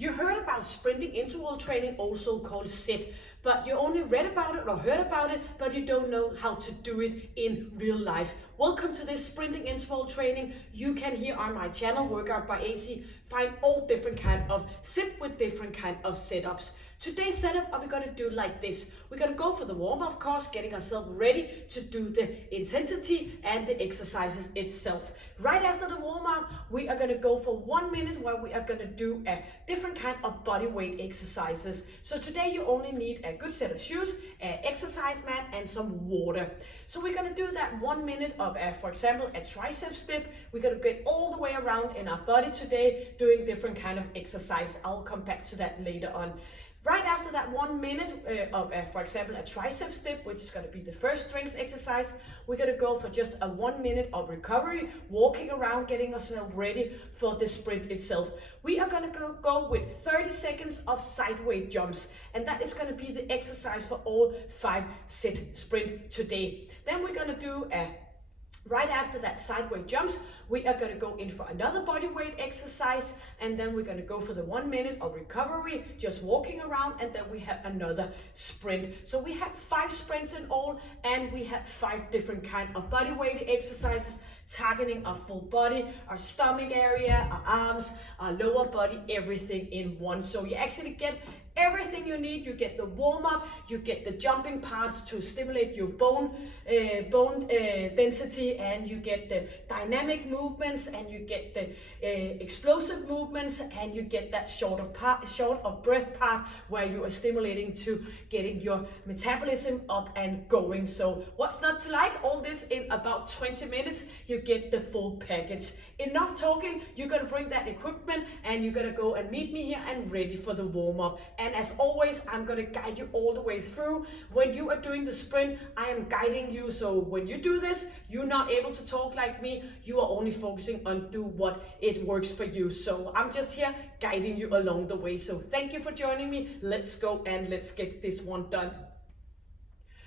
You heard about sprinting interval training, also called SIT, but you only read about it or heard about it, but you don't know how to do it in real life. Welcome to this sprinting interval training. You can here on my channel, Workout by AC, find all different kind of SIT with different kind of setups. Today's setup, we're going to do like this. We're going to go for the warm-up, of course, getting ourselves ready to do the intensity and the exercises itself. Right after the warm-up, we are going to go for 1 minute where we are going to do a different kind of body weight exercises. So today you only need a good set of shoes, an exercise mat, and some water. So we're going to do that 1 minute of, for example, a tricep dip. We're going to get all the way around in our body today, doing different kind of exercise. I'll come back to that later on. Right after that 1 minute of, for example, a tricep dip, which is going to be the first strength exercise, we're going to go for just a 1 minute of recovery, walking around, getting ourselves ready for the sprint itself. We are going to go with 30 seconds of sideways jumps, and that is going to be the exercise for all 5 SIT sprint today. Then we're going to do right after that sideways jumps, we are going to go in for another body weight exercise, and then we're going to go for the 1 minute of recovery, just walking around, and then we have another sprint. So we have 5 sprints in all, and we have 5 different kind of body weight exercises targeting our full body, our stomach area, our arms, our lower body, everything in one. So you actually get everything you need. You get the warm-up, you get the jumping parts to stimulate your bone density, and you get the dynamic movements, and you get the explosive movements, and you get that short of breath part where you are stimulating to getting your metabolism up and going. So what's not to like? All this in about 20 minutes, you get the full package. Enough talking, you're gonna bring that equipment and you're gonna go and meet me here and ready for the warm-up. And as always, I'm gonna guide you all the way through. When you are doing the sprint, I am guiding you. So when you do this, you're not able to talk like me. You are only focusing on do what it works for you. So I'm just here guiding you along the way. So thank you for joining me. Let's go and let's get this one done.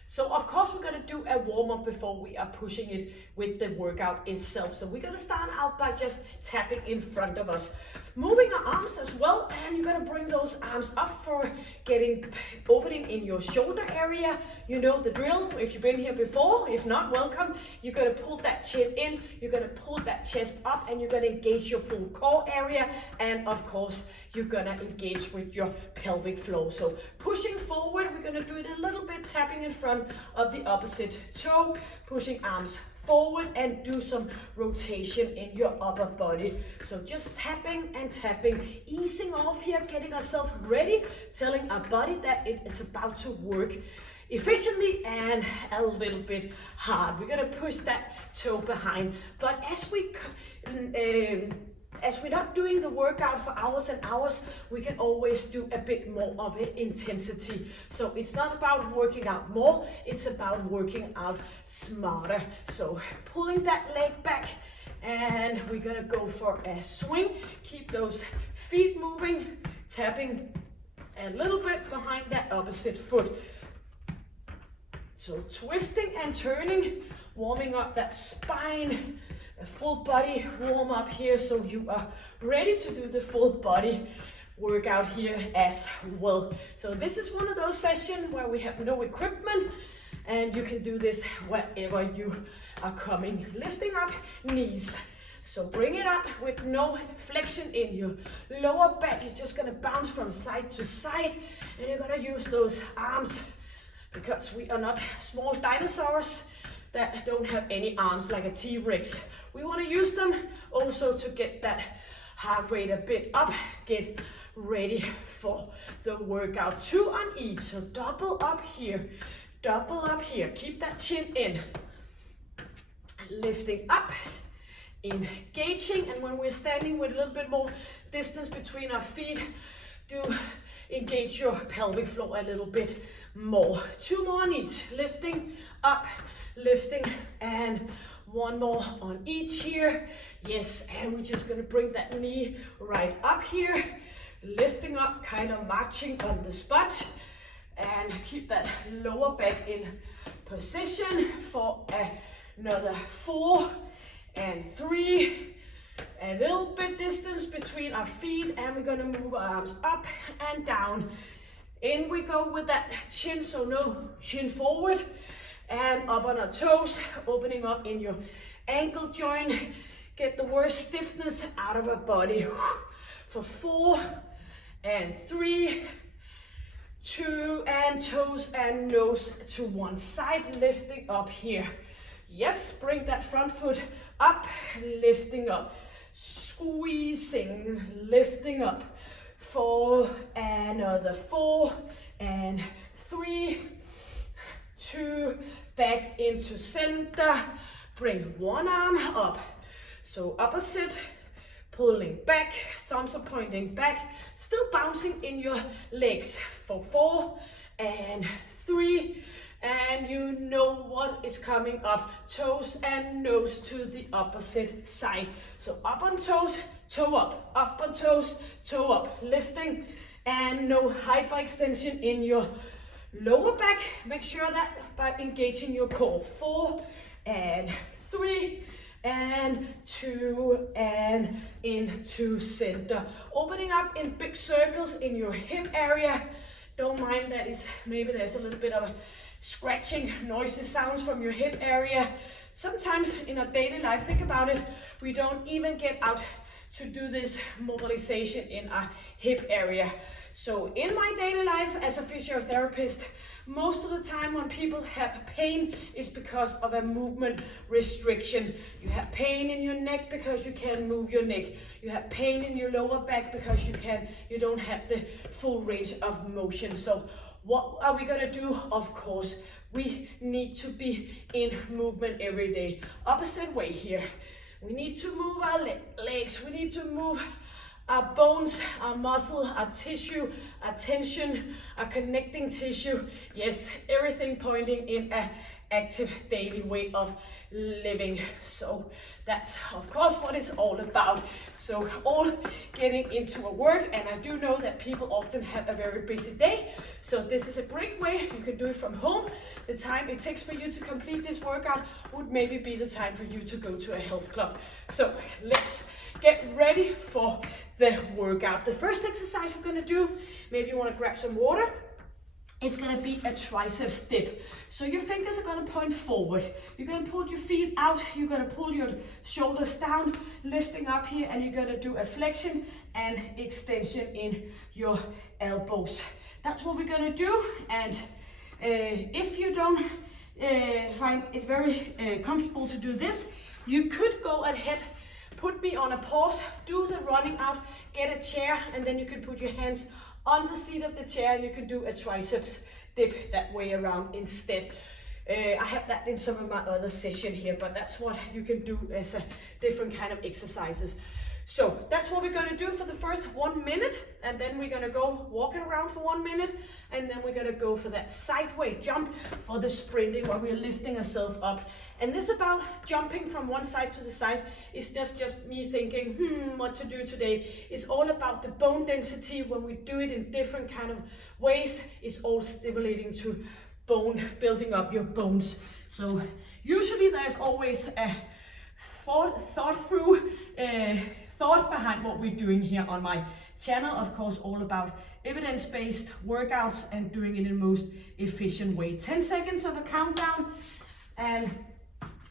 So of course we're going to do a warm-up before we are pushing it with the workout itself. So we're going to start out by just tapping in front of us. Moving our arms as well, and you're going to bring those arms up for getting opening in your shoulder area. You know the drill if you've been here before. If not, welcome. You're going to pull that chin in, you're going to pull that chest up, and you're going to engage your full core area. And of course, you're going to engage with your pelvic floor. So pushing forward, we're going to do it a little bit, tapping in front of the opposite toe, pushing arms forward, and do some rotation in your upper body. So just tapping and tapping, easing off here, getting ourselves ready, telling our body that it is about to work efficiently and a little bit hard. We're gonna push that toe behind, but as we're not doing the workout for hours and hours, we can always do a bit more of it intensity. So it's not about working out more, it's about working out smarter. So pulling that leg back, and we're gonna go for a swing. Keep those feet moving, tapping a little bit behind that opposite foot. So twisting and turning, warming up that spine. A full body warm up here, so you are ready to do the full body workout here as well. So this is one of those sessions where we have no equipment, and you can do this wherever you are coming. Lifting up knees. So bring it up with no flexion in your lower back. You're just gonna bounce from side to side, and you're gonna use those arms because we are not small dinosaurs that don't have any arms like a T-Rex. We want to use them also to get that heart rate a bit up, get ready for the workout. 2 on each, so double up here, keep that chin in, lifting up, engaging, and when we're standing with a little bit more distance between our feet, do engage your pelvic floor a little bit more. 2 more on each, lifting up, lifting, and 1 more on each here. Yes, and we're just gonna bring that knee right up here, lifting up, kind of marching on the spot, and keep that lower back in position for another 4 and 3 A little bit distance between our feet, and we're gonna move our arms up and down. In we go with that chin, so no chin forward, and up on our toes, opening up in your ankle joint. Get the worst stiffness out of our body. For 4 and 3, 2, and toes and nose to one side, lifting up here. Yes, bring that front foot up, lifting up, squeezing, lifting up. 4, another 4 and 3, 2, back into center. Bring one arm up. So opposite, pulling back, thumbs are pointing back, still bouncing in your legs. For 4 and 3, and you know what is coming up. Toes and nose to the opposite side. So up on toes, toe up on toes, toe up, lifting, and no hyperextension in your lower back. Make sure that by engaging your core. 4 and 3 and 2 and into center. Opening up in big circles in your hip area. Don't mind that maybe there's a little bit of a scratching, noisy sounds from your hip area. Sometimes in our daily life, think about it, we don't even get out to do this mobilization in our hip area. So in my daily life as a physiotherapist, most of the time when people have pain is because of a movement restriction. You have pain in your neck because you can't move your neck. You have pain in your lower back because you don't have the full range of motion. So what are we gonna do? Of course, we need to be in movement every day. Opposite way here. We need to move our legs. We need to move our bones, our muscle, our tissue, our tension, our connecting tissue. Yes, everything pointing in an active daily way of living. So that's of course what it's all about. So all getting into a work, and I do know that people often have a very busy day. So this is a great way. You can do it from home. The time it takes for you to complete this workout would maybe be the time for you to go to a health club. So let's get ready for the workout. The first exercise we're gonna do, maybe you wanna grab some water. It's gonna be a triceps dip. So your fingers are gonna point forward. You're gonna pull your feet out. You're gonna pull your shoulders down, lifting up here, and you're gonna do a flexion and extension in your elbows. That's what we're gonna do. And if you don't find it very comfortable to do this, you could go ahead, put me on a pause, do the running out, get a chair, and then you can put your hands on the seat of the chair and you can do a triceps dip that way around instead. I have that in some of my other session here, but that's what you can do as a different kind of exercises. So that's what we're gonna do for the first 1 minute, and then we're gonna go walking around for 1 minute, and then we're gonna go for that sideways jump for the sprinting where we're lifting ourselves up. And this about jumping from one side to the side is just me thinking, what to do today. It's all about the bone density. When we do it in different kind of ways, it's all stimulating to bone, building up your bones. So usually there's always a thought behind what we're doing here on my channel. Of course, all about evidence-based workouts and doing it in the most efficient way. 10 seconds of a countdown, and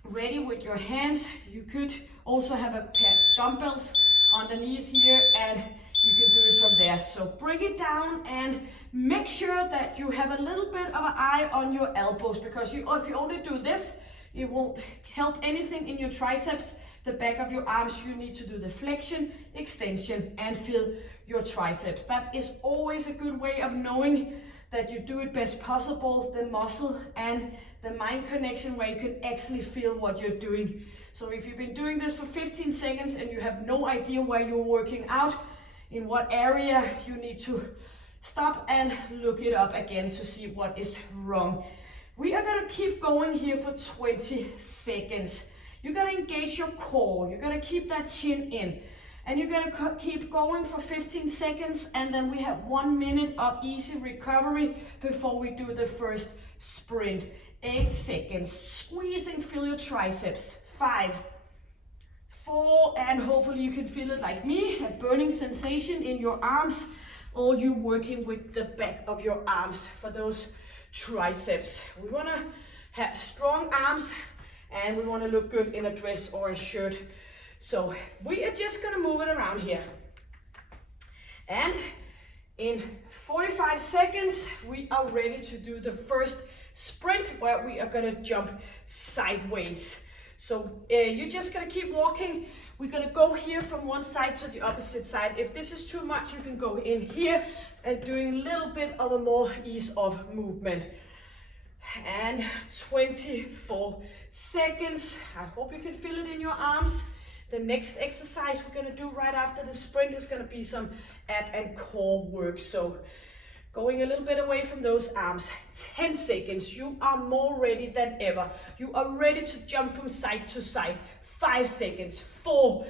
ready with your hands. You could also have a pair of dumbbells underneath here, and you can do it from there. So bring it down and make sure that you have a little bit of an eye on your elbows, because if you only do this, it won't help anything in your triceps, the back of your arms. You need to do the flexion, extension, and feel your triceps. That is always a good way of knowing that you do it best possible, the muscle and the mind connection, where you can actually feel what you're doing. So if you've been doing this for 15 seconds and you have no idea where you're working out, in what area, you need to stop and look it up again to see what is wrong. We are gonna keep going here for 20 seconds. You're gonna engage your core. You're gonna keep that chin in. And you're gonna keep going for 15 seconds, and then we have 1 minute of easy recovery before we do the first sprint. 8 seconds, squeezing, feel your triceps. 5, 4, and hopefully you can feel it like me, a burning sensation in your arms, all you working with the back of your arms for those triceps. We want to have strong arms and we want to look good in a dress or a shirt. So we are just going to move it around here. And in 45 seconds, we are ready to do the first sprint where we are going to jump sideways. So you're just going to keep walking. We're going to go here from one side to the opposite side. If this is too much, you can go in here and doing a little bit of a more ease of movement. And 24 seconds. I hope you can feel it in your arms. The next exercise we're going to do right after the sprint is going to be some ab and core work. So going a little bit away from those arms. 10 seconds. You are more ready than ever. You are ready to jump from side to side. 5 seconds. 4,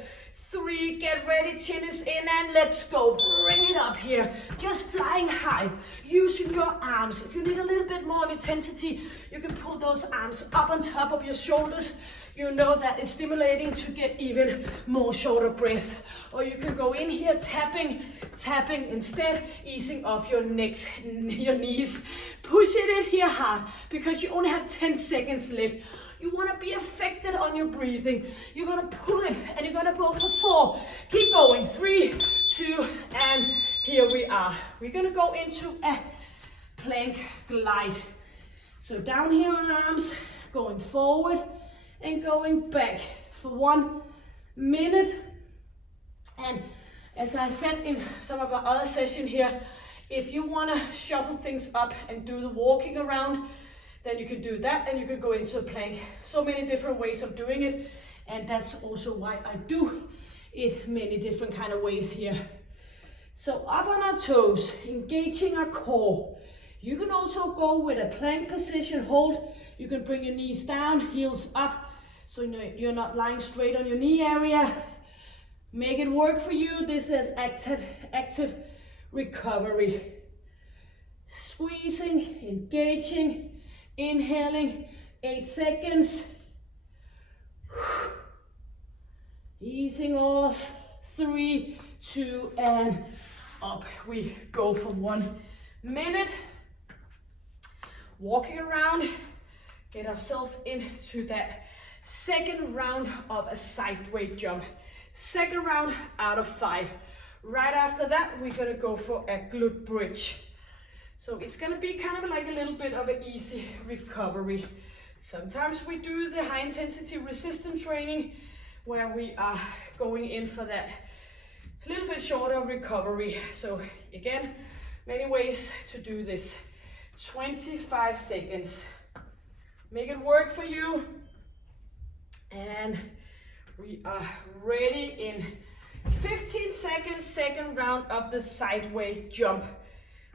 3, get ready, chin is in, and let's go. Bring it up here. Just flying high, using your arms. If you need a little bit more of intensity, you can pull those arms up on top of your shoulders. You know that is stimulating to get even more shorter breath. Or you can go in here tapping instead, easing off your necks, your knees. Push it in here hard because you only have 10 seconds left. You want to be affected on your breathing. You're going to pull it and you're going to go for 4. Keep going. 3, 2, and here we are. We're going to go into a plank glide. So down here on arms, going forward and going back for 1 minute. And as I said in some of our other session here, if you want to shuffle things up and do the walking around, then you can do that and you can go into a plank. So many different ways of doing it, and that's also why I do it many different kind of ways here. So up on our toes, engaging our core. You can also go with a plank position, hold. You can bring your knees down, heels up, so you're not lying straight on your knee area. Make it work for you. This is active recovery. Squeezing, engaging, inhaling, 8 seconds. Easing off, 3, 2, and up we go for 1 minute. Walking around, get ourselves into that second round of a sideways jump. Second round out of 5. Right after that, we're gonna go for a glute bridge. So it's gonna be kind of like a little bit of an easy recovery. Sometimes we do the high intensity resistance training where we are going in for that little bit shorter recovery. So again, many ways to do this. 25 seconds. Make it work for you. And we are ready in 15 seconds, second round of the sideways jump.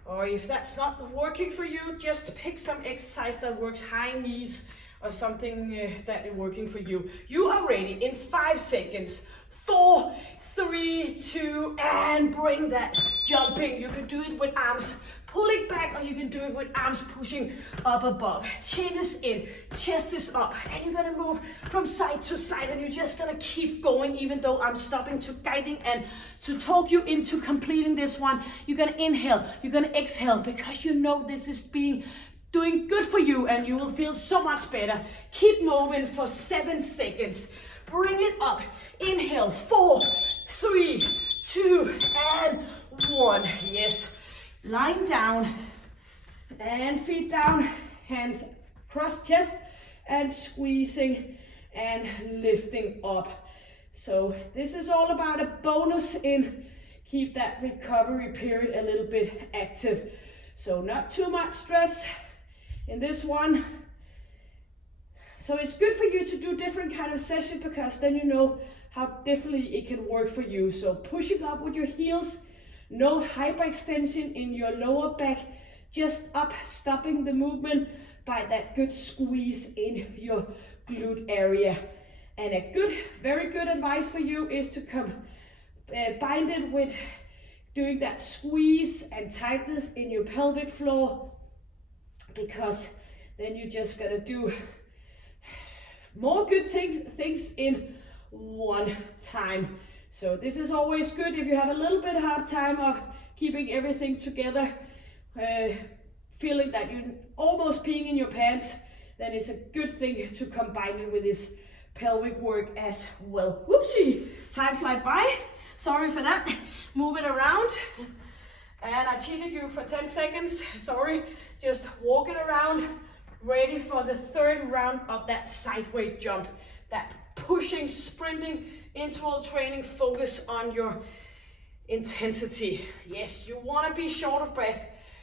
Or if that's not working for you, just pick some exercise that works, high knees or something that is working for you. You are ready in 5 seconds. 4, 3, 2, and bring that jumping. You can do it with arms pulling back, or you can do it with arms pushing up above. Chin is in, chest is up, and you're gonna move from side to side, and you're just gonna keep going, even though I'm stopping to guiding and to talk you into completing this one. You're gonna inhale, you're gonna exhale, because you know this is doing good for you, and you will feel so much better. Keep moving for 7 seconds. Bring it up. Inhale, 4, 3, 2, and 1. Yes. Lying down and feet down, hands cross chest, and squeezing and lifting up. So this is all about a bonus in keep that recovery period a little bit active. So not too much stress in this one. So it's good for you to do different kind of session, because then you know how differently it can work for you. So pushing up with your heels, no hyperextension in your lower back, just up, stopping the movement by that good squeeze in your glute area. And a very good advice for you is to bind it with doing that squeeze and tightness in your pelvic floor, because then you're just gonna do more good things in one time. So this is always good if you have a little bit hard time of keeping everything together, feeling that you're almost peeing in your pants, then it's a good thing to combine it with this pelvic work as well. Whoopsie, time flies by. Sorry for that. Move it around. And I cheated you for 10 seconds. Sorry. Just walk it around. Ready for the third round of that sideway jump. That pushing, sprinting interval training. Focus on your intensity. Yes, you want to be short of breath,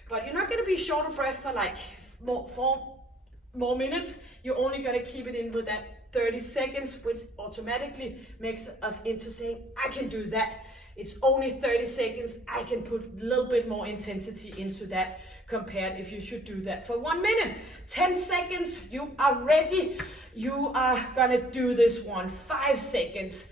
but you're not going to be short of breath for like 4 more minutes. You're only going to keep it in with that 30 seconds, which automatically makes us into saying, I can do that. It's only 30 seconds. I can put a little bit more intensity into that compared if you should do that for 1 minute. 10 seconds, you are ready. You are gonna do this one. 5 seconds,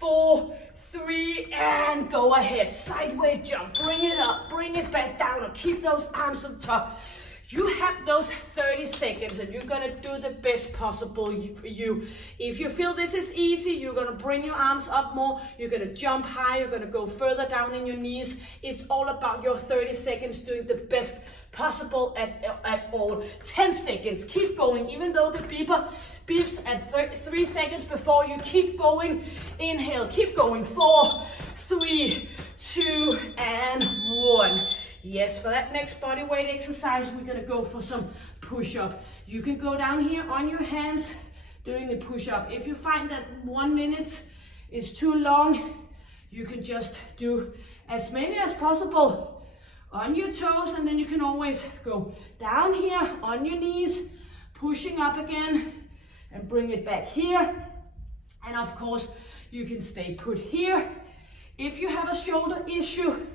4, 3, and go ahead. Sideway jump, bring it up, bring it back down, and keep those arms on top. You have those 30 seconds and you're gonna do the best possible for you. If you feel this is easy, you're gonna bring your arms up more, you're gonna jump high, you're gonna go further down in your knees. It's all about your 30 seconds doing the best possible at all. 10 seconds, keep going, even though the beeper beeps at 3 seconds before you keep going. Inhale, keep going, 4, 3, 2, and 1. Yes, for that next body weight exercise, we're gonna go for some push-up. You can go down here on your hands doing a push-up. If you find that 1 minute is too long, you can just do as many as possible on your toes, and then you can always go down here on your knees, pushing up again, and bring it back here. And of course, you can stay put here. If you have a shoulder issue,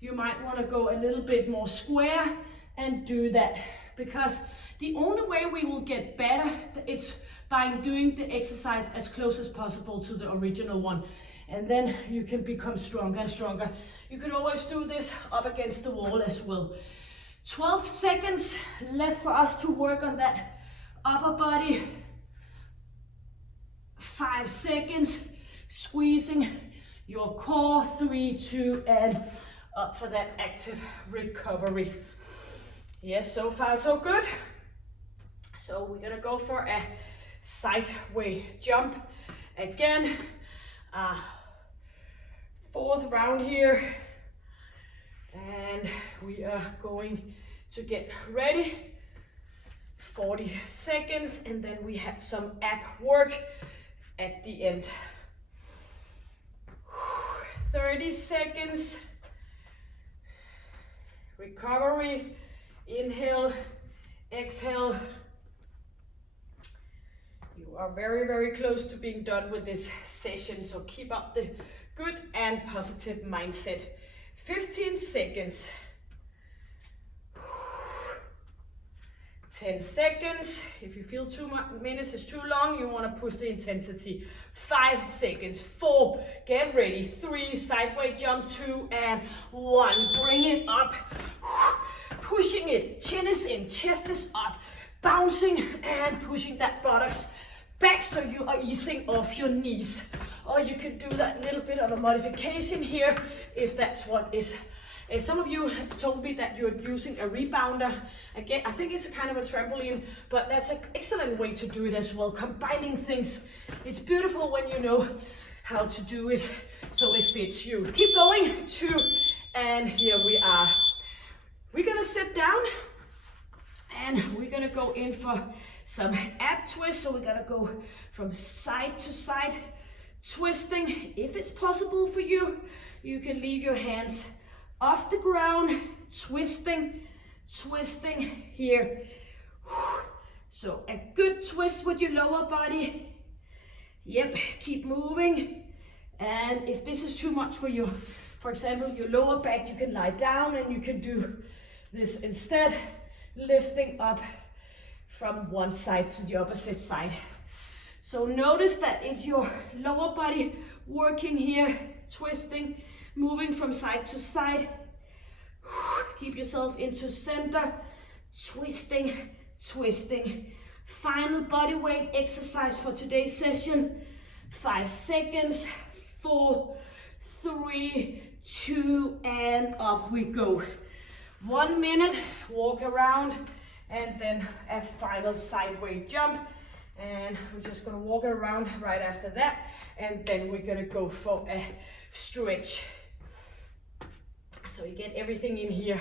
you might want to go a little bit more square and do that, because the only way we will get better is by doing the exercise as close as possible to the original one, and then you can become stronger and stronger. You can always do this up against the wall as well. 12 seconds left for us to work on that upper body. 5 seconds, squeezing your core. 3, 2, and up for that active recovery. Yes, so far so good. So we're gonna go for a sideway jump again. 4th round here, and we are going to get ready. 40 seconds, and then we have some ab work at the end. 30 seconds. Recovery, inhale, exhale. You are very, very close to being done with this session, so keep up the good and positive mindset. 15 seconds. 10 seconds. If you feel 2 minutes is too long, you want to push the intensity. 5 seconds. 4, get ready. 3, sideway jump. 2, and 1. Bring it up. Pushing it. Chin is in, chest is up. Bouncing and pushing that buttocks back so you are easing off your knees. Or you can do that little bit of a modification here if that's what is. Some of you told me that you're using a rebounder. Again, I think it's a kind of a trampoline, but that's an excellent way to do it as well. Combining things. It's beautiful when you know how to do it so it fits you. Keep going. 2, and here we are. We're gonna sit down and we're gonna go in for some ab twists. So we're gonna go from side to side, twisting. If it's possible for you, you can leave your hands off the ground, twisting here. So a good twist with your lower body. Yep, keep moving. And if this is too much for you, for example, your lower back, you can lie down and you can do this instead, lifting up from one side to the opposite side. So notice that it's your lower body working here, twisting, moving from side to side. Keep yourself into center, twisting. Final body weight exercise for today's session. 5 seconds, 4, 3, 2, and up we go. 1 minute, walk around, and then a final sideways jump. And we're just gonna walk around right after that, and then we're gonna go for a stretch. So you get everything in here.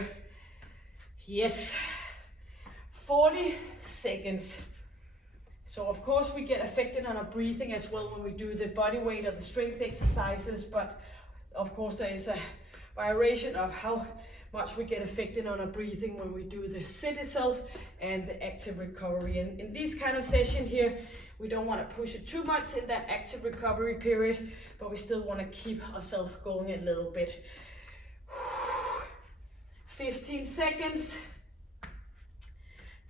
Yes, 40 seconds. So of course we get affected on our breathing as well when we do the body weight or the strength exercises, but of course there is a variation of how much we get affected on our breathing when we do the sit itself and the active recovery. And in this kind of session here, we don't want to push it too much in that active recovery period, but we still want to keep ourselves going a little bit. 15 seconds,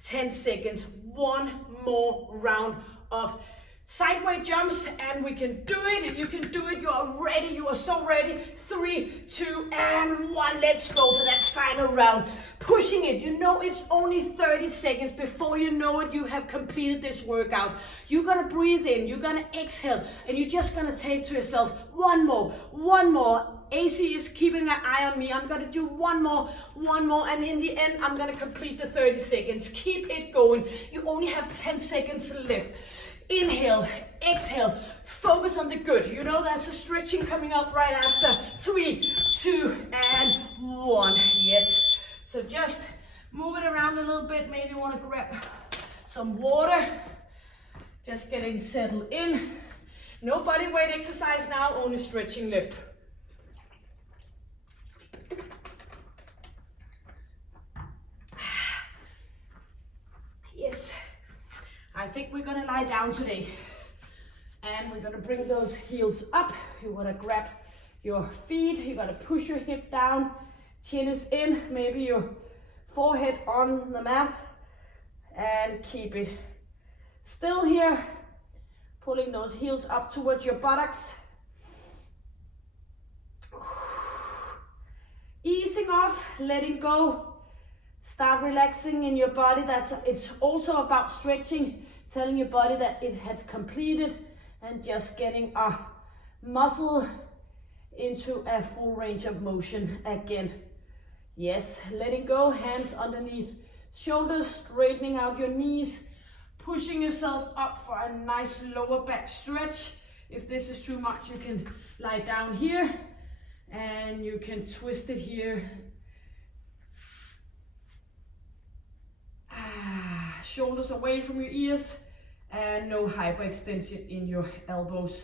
10 seconds, one more round of sideways jumps, and we can do it. You can do it. You are ready. You are so ready. 3, 2, and 1. Let's go for that final round. Pushing it. You know it's only 30 seconds. Before you know it, you have completed this workout. You're going to breathe in. You're going to exhale. And you're just going to say to yourself, one more, one more. AC is keeping an eye on me. I'm going to do one more. And in the end, I'm going to complete the 30 seconds. Keep it going. You only have 10 seconds left. Inhale, exhale, focus on the good. You know there's a stretching coming up right after. 3, 2, and 1. Yes. So just move it around a little bit. Maybe you want to grab some water. Just getting settled in. No body weight exercise now, only stretching left. Yes. I think we're gonna lie down today, and we're gonna bring those heels up. You wanna grab your feet, you're gonna push your hip down, chin is in, maybe your forehead on the mat, and keep it still here, pulling those heels up towards your buttocks. Easing off, letting go. Start relaxing in your body. It's also about stretching, telling your body that it has completed, and just getting our muscle into a full range of motion again. Yes, letting go, hands underneath shoulders, straightening out your knees, pushing yourself up for a nice lower back stretch. If this is too much, you can lie down here, and you can twist it here. Shoulders away from your ears, and no hyperextension in your elbows.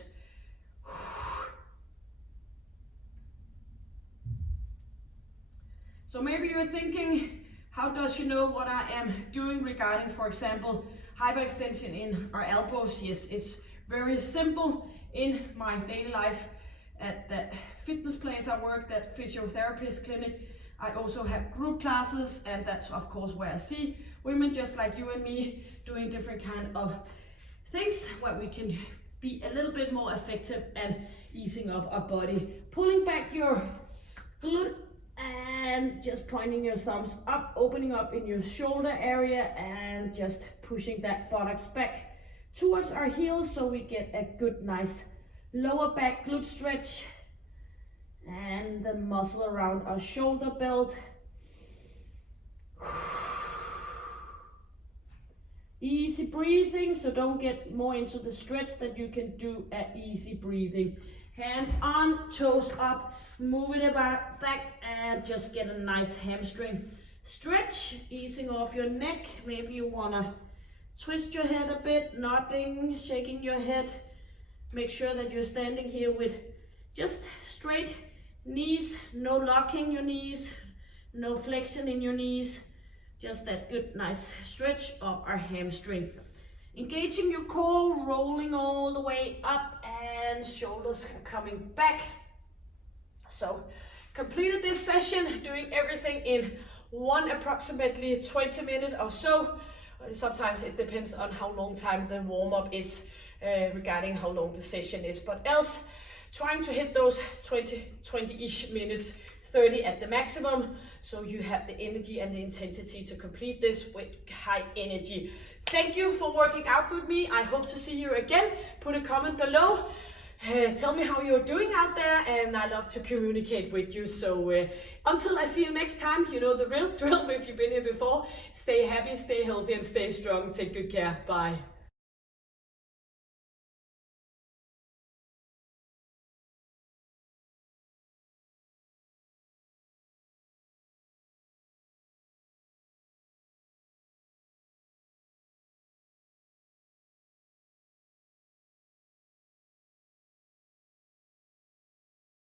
So maybe you're thinking, how does you know what I am doing regarding, for example, hyperextension in our elbows? Yes, it's very simple. In my daily life at the fitness place I work, that physiotherapist clinic, I also have group classes, and that's of course where I see women just like you and me doing different kind of things where we can be a little bit more effective and easing off our body. Pulling back your glute and just pointing your thumbs up, opening up in your shoulder area, and just pushing that buttocks back towards our heels so we get a good nice lower back glute stretch and the muscle around our shoulder belt. Easy breathing, so don't get more into the stretch than you can do at easy breathing. Hands on, toes up, moving it back, and just get a nice hamstring stretch, easing off your neck. Maybe you wanna twist your head a bit, nodding, shaking your head. Make sure that you're standing here with just straight knees, no locking your knees, no flexion in your knees. Just that good, nice stretch of our hamstring. Engaging your core, rolling all the way up, and shoulders coming back. So, completed this session, doing everything in approximately 20 minutes or so. Sometimes it depends on how long time the warm-up is regarding how long the session is. But else, trying to hit those 20-ish minutes 30 at the maximum, so you have the energy and the intensity to complete this with high energy. Thank you for working out with me. I hope to see you again. Put a comment below. Tell me how you're doing out there, and I love to communicate with you. So until I see you next time, you know the real drill if you've been here before. Stay happy, stay healthy, and stay strong. Take good care. Bye.